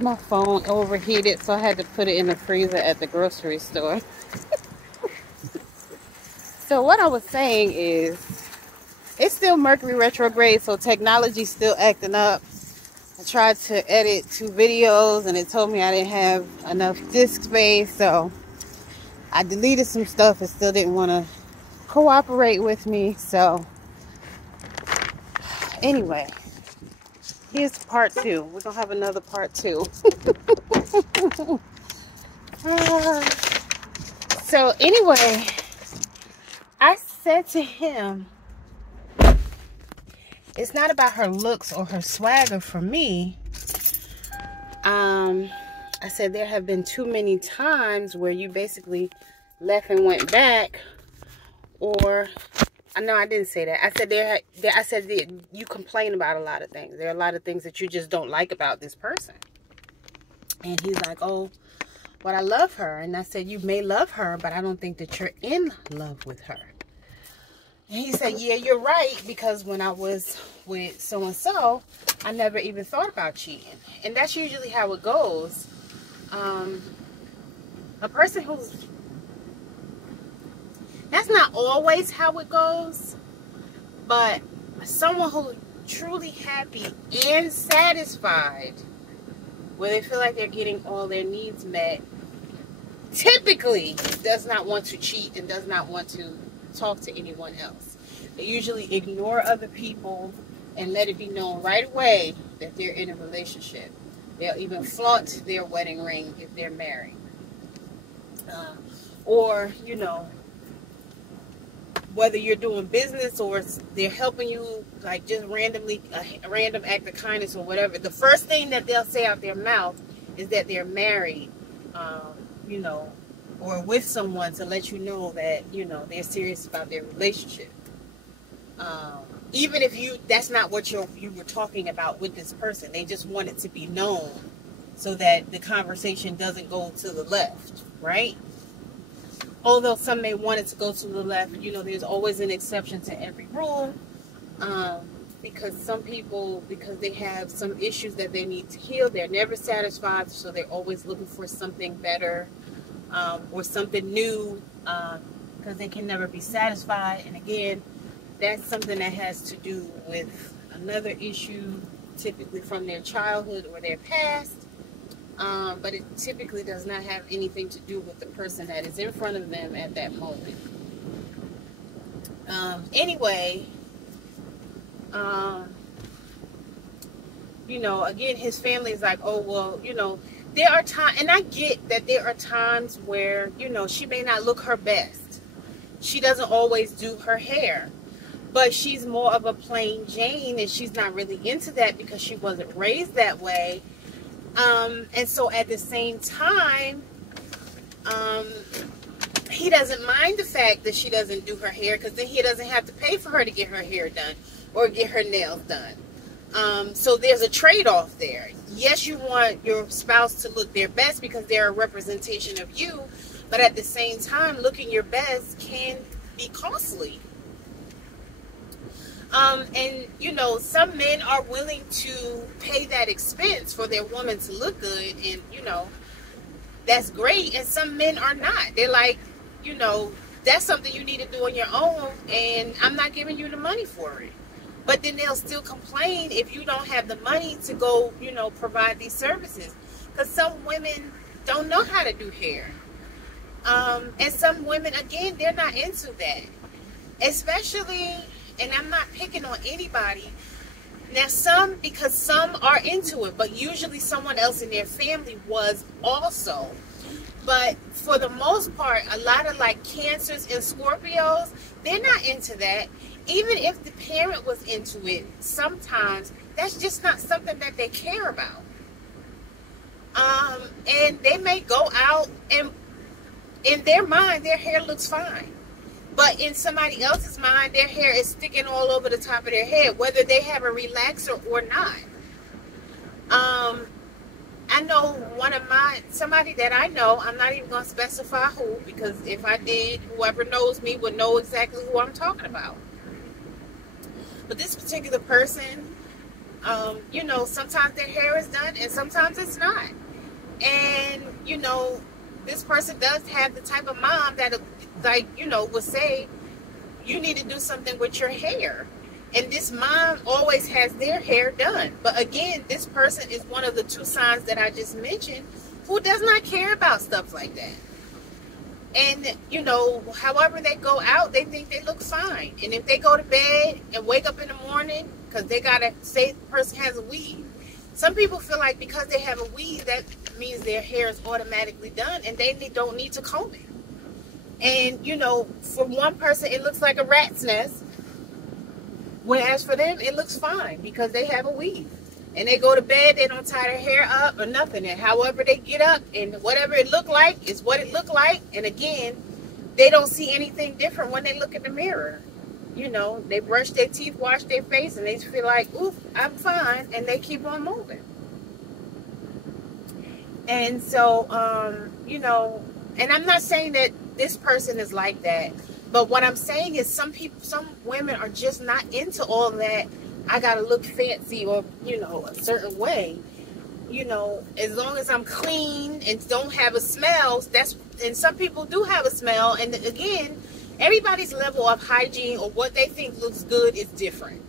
My phone overheated, so I had to put it in the freezer at the grocery store. So what I was saying is, it's still Mercury retrograde, so technology's still acting up. I tried to edit 2 videos, and it told me I didn't have enough disk space, so I deleted some stuff. It still didn't want to cooperate with me. So anyway, here's part 2. We're gonna have another part 2. So anyway, I said to him, it's not about her looks or her swagger for me. I said there have been too many times where you basically left and went back, or no, I didn't say that. I said you complain about a lot of things. There are a lot of things that you just don't like about this person. And he's like, oh, but I love her. And I said, you may love her, but I don't think that you're in love with her. And he said, yeah, you're right, because when I was with so-and-so, I never even thought about cheating. And that's usually how it goes. A person who's... That's not always how it goes, but someone who's truly happy and satisfied, where they feel like they're getting all their needs met, typically does not want to cheat and does not want to talk to anyone else. They usually ignore other people and let it be known right away that they're in a relationship. They'll even flaunt their wedding ring if they're married. Or, you know, whether you're doing business or they're helping you, like just randomly, a random act of kindness or whatever, the first thing that they'll say out their mouth is that they're married, you know, or with someone, to let you know that, you know, they're serious about their relationship. Even if that's not what you were talking about with this person, they just want it to be known so that the conversation doesn't go to the left, right? Although some may want it to go to the left, you know, there's always an exception to every rule. Because some people, because they have some issues that they need to heal, they're never satisfied, so they're always looking for something better, or something new, because they can never be satisfied. And again, that's something that has to do with another issue, typically from their childhood or their past. But it typically does not have anything to do with the person that is in front of them at that moment. Anyway, you know, again, his family is like, oh, well, you know, there are times, and I get that there are times where, you know, she may not look her best. She doesn't always do her hair, but she's more of a plain Jane, and she's not really into that because she wasn't raised that way. And so at the same time, he doesn't mind the fact that she doesn't do her hair, because then he doesn't have to pay for her to get her hair done or get her nails done. So there's a trade-off there. Yes, you want your spouse to look their best because they're a representation of you, but at the same time, looking your best can be costly. And, you know, some men are willing to pay that expense for their woman to look good, and, you know, that's great. And some men are not. They're like, you know, that's something you need to do on your own, and I'm not giving you the money for it. But then they'll still complain if you don't have the money to go, you know, provide these services. Because some women don't know how to do hair. And some women, again, they're not into that. Especially... And I'm not picking on anybody. Now, because some are into it, but usually someone else in their family was also. But for the most part, a lot of like Cancers and Scorpios, they're not into that. Even if the parent was into it, sometimes that's just not something that they care about. And they may go out and in their mind, their hair looks fine. But in somebody else's mind, their hair is sticking all over the top of their head, whether they have a relaxer or not. I know somebody that I know, I'm not even going to specify who, because if I did, whoever knows me would know exactly who I'm talking about. But this particular person, You know, sometimes their hair is done and sometimes it's not. And, you know, this person does have the type of mom that, like, you know, would say, you need to do something with your hair. And this mom always has their hair done. But again, this person is one of the two signs that I just mentioned who does not care about stuff like that. And, you know, however they go out, they think they look fine. And if they go to bed and wake up in the morning, because they got to say the person has a weave. Some people feel like because they have a weave, that means their hair is automatically done and they don't need to comb it. And, you know, for one person, it looks like a rat's nest. Whereas for them, it looks fine because they have a weave. And they go to bed, they don't tie their hair up or nothing. And however they get up and whatever it look like is what it look like. And again, they don't see anything different when they look in the mirror. You know, they brush their teeth, wash their face, and they feel like, oof, I'm fine. And they keep on moving. And so, you know, and I'm not saying that this person is like that. But what I'm saying is some women are just not into all that. I got to look fancy or, you know, a certain way. You know, as long as I'm clean and don't have a smell, and some people do have a smell. And again, everybody's level of hygiene or what they think looks good is different.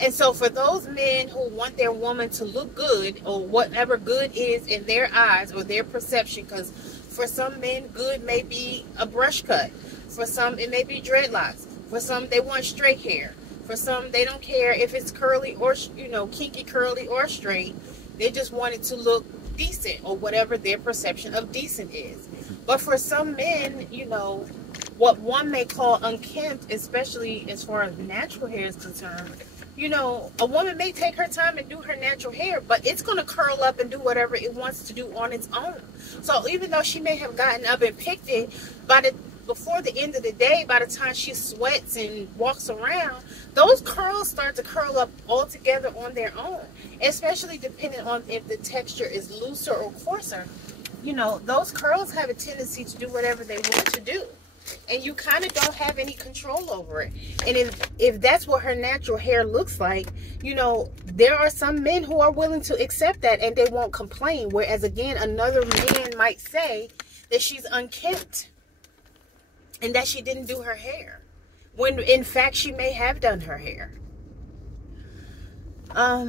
And so for those men who want their woman to look good or whatever good is in their eyes or their perception, because for some men, good may be a brush cut. For some, it may be dreadlocks. For some, they want straight hair. For some, they don't care if it's curly or, you know, kinky, curly, or straight. They just want it to look decent or whatever their perception of decent is. But for some men, you know, what one may call unkempt, especially as far as natural hair is concerned, you know, a woman may take her time and do her natural hair, but it's going to curl up and do whatever it wants to do on its own. So even though she may have gotten up and picked it, before the end of the day, by the time she sweats and walks around, those curls start to curl up all together on their own, especially depending on if the texture is looser or coarser. You know, those curls have a tendency to do whatever they want to do. And you kind of don't have any control over it. And if that's what her natural hair looks like, you know, there are some men who are willing to accept that and they won't complain. Whereas, again, another man might say that she's unkempt and that she didn't do her hair, when in fact she may have done her hair.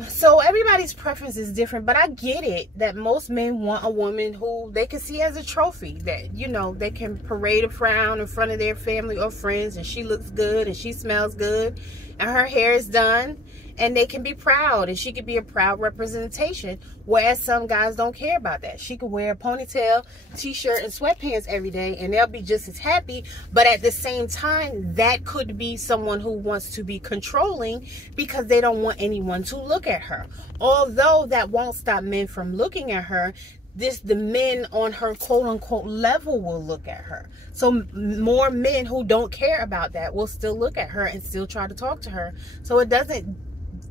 So everybody's preference is different, but I get it that most men want a woman who they can see as a trophy, that, you know, they can parade around in front of their family or friends and she looks good and she smells good and her hair is done and they can be proud and she could be a proud representation. Whereas some guys don't care about that. She could wear a ponytail, t-shirt, and sweatpants every day and they'll be just as happy. But at the same time, that could be someone who wants to be controlling because they don't want anyone to look at her. Although that won't stop men from looking at her, the men on her quote-unquote level will look at her. So more men who don't care about that will still look at her and still try to talk to her. So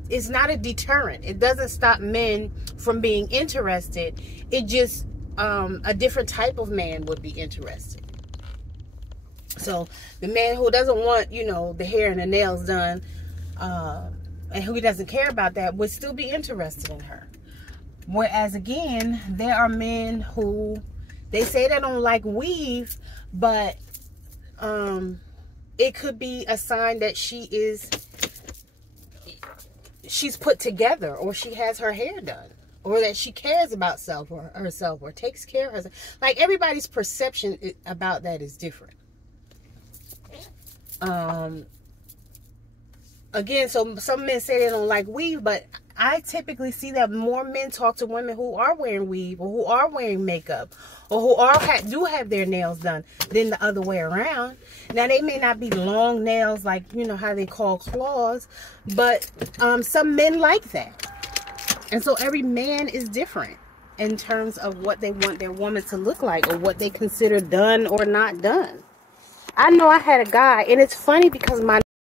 it's not a deterrent. It doesn't stop men from being interested. It just, a different type of man would be interested. So the man who doesn't want, you know, the hair and the nails done, and who doesn't care about that would still be interested in her. Whereas, again, there are men who, they say they don't like weave, but it could be a sign that she's put together, or she has her hair done, or that she cares about herself or takes care of herself. Like, everybody's perception about that is different. Again, so some men say they don't like weave, but I typically see that more men talk to women who are wearing weave or who are wearing makeup or who do have their nails done than the other way around. Now, they may not be long nails like, you know, how they call claws, but some men like that. And so every man is different in terms of what they want their woman to look like or what they consider done or not done. I know I had a guy, and it's funny because my